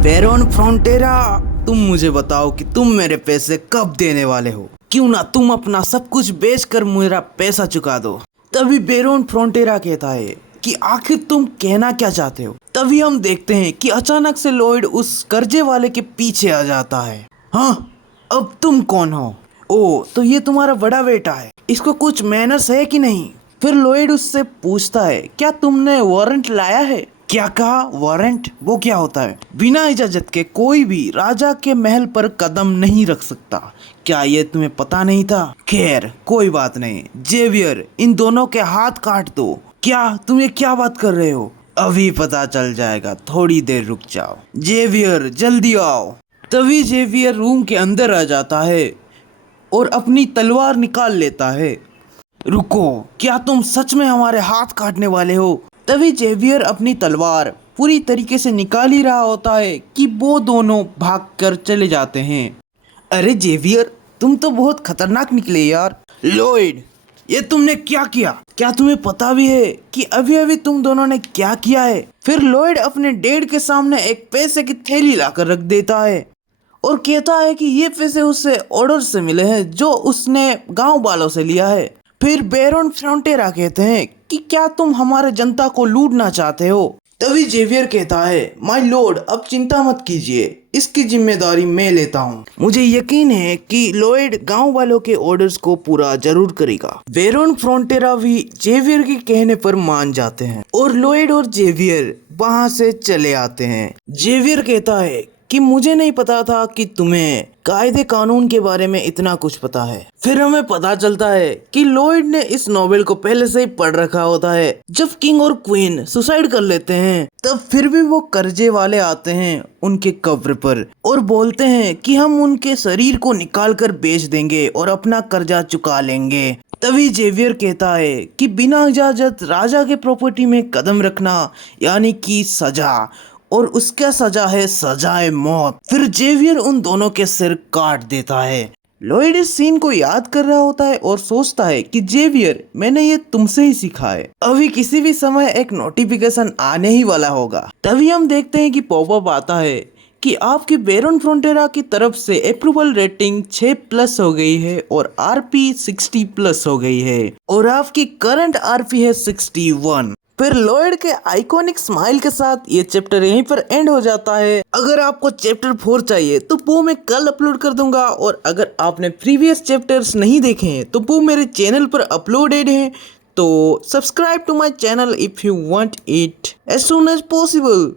Veyron फ्रंटेरा, तुम मुझे बताओ कि तुम मेरे पैसे कब देने वाले हो। क्यों ना तुम अपना सब कुछ बेचकर मेरा पैसा चुका दो। तभी बेरोन फ्रंटेरा कहता है कि आखिर तुम कहना क्या चाहते हो। तभी हम देखते हैं कि अचानक से लॉयड उस कर्जे वाले के पीछे आ जाता है। हाँ, अब तुम कौन हो? ओ, तो ये तुम्हारा बड़ा बेटा है, इसको कुछ मैनर्स है कि नहीं? फिर लॉयड उससे पूछता है, क्या तुमने वारंट लाया है? क्या कहा? वारंट? वो क्या होता है? बिना इजाजत के कोई भी राजा के महल पर कदम नहीं रख सकता। क्या ये तुम्हें पता नहीं था? खैर कोई बात नहीं। जेवियर, इन दोनों के हाथ काट दो। क्या तुम ये क्या बात कर रहे हो? अभी पता चल जाएगा, थोड़ी देर रुक जाओ। जेवियर जल्दी आओ। तभी जेवियर रूम के अंदर आ जाता है और अपनी तलवार निकाल लेता है। रुको, क्या तुम सच में हमारे हाथ काटने वाले हो? तभी जेवियर अपनी तलवार पूरी तरीके से निकाल ही रहा होता है कि वो दोनों भागकर चले जाते हैं। अरे जेवियर, तुम तो बहुत खतरनाक निकले यार। लॉयड, ये तुमने क्या किया? क्या तुम्हें पता भी है कि अभी अभी तुम दोनों ने क्या किया है? फिर लॉयड अपने डैड के सामने एक पैसे की थैली लाकर रख देता है और कहता है कि ये पैसे उससे ऑर्डर से मिले हैं जो उसने गांव वालों से लिया है। फिर बेरोन फ्रंटेरा कहते हैं कि क्या तुम हमारे जनता को लूटना चाहते हो? तभी जेवियर कहता है, माय लॉर्ड, अब चिंता मत कीजिए, इसकी जिम्मेदारी मैं लेता हूँ। मुझे यकीन है कि लॉयड गांव वालों के ऑर्डर्स को पूरा जरूर करेगा। बेरोन फ्रंटेरा भी जेवियर के कहने पर मान जाते हैं और लॉयड और जेवियर वहां से चले आते हैं। जेवियर कहता है कि मुझे नहीं पता था कि तुम्हें कायदे कानून के बारे में इतना कुछ पता है। फिर हमें पता चलता है कि लॉयड ने इस नोवेल को पहले से ही पढ़ रखा होता है। जब किंग और क्वीन सुसाइड कर लेते हैं तब फिर भी वो कर्जे वाले आते हैं उनके कब्र पर और बोलते हैं कि हम उनके शरीर को निकाल कर बेच देंगे और अपना कर्जा चुका लेंगे। तभी जेवियर कहता है कि बिना इजाजत राजा के प्रॉपर्टी में कदम रखना यानी कि सजा, और उसका सजा है सजाए मौत। फिर जेवियर उन दोनों के सिर काट देता है। लॉयड इस सीन को याद कर रहा होता है और सोचता है कि जेवियर, मैंने ये तुमसे ही सीखा है। अभी किसी भी समय एक नोटिफिकेशन आने ही वाला होगा। तभी हम देखते हैं कि पॉपअप आता है कि आपकी बेरोन फ्रंटेरा की तरफ से अप्रूवल रेटिंग 6+ हो गई है और आरपी 60+ हो गई है और आपकी करंट आरपी है 61। फिर लॉयड के आइकॉनिक स्माइल के साथ ये चैप्टर यहीं पर एंड हो जाता है। अगर आपको चैप्टर 4 चाहिए तो वो मैं कल अपलोड कर दूंगा, और अगर आपने प्रीवियस चैप्टर्स नहीं देखे हैं तो वो मेरे चैनल पर अपलोडेड हैं। तो subscribe to my channel if you want it as soon as possible.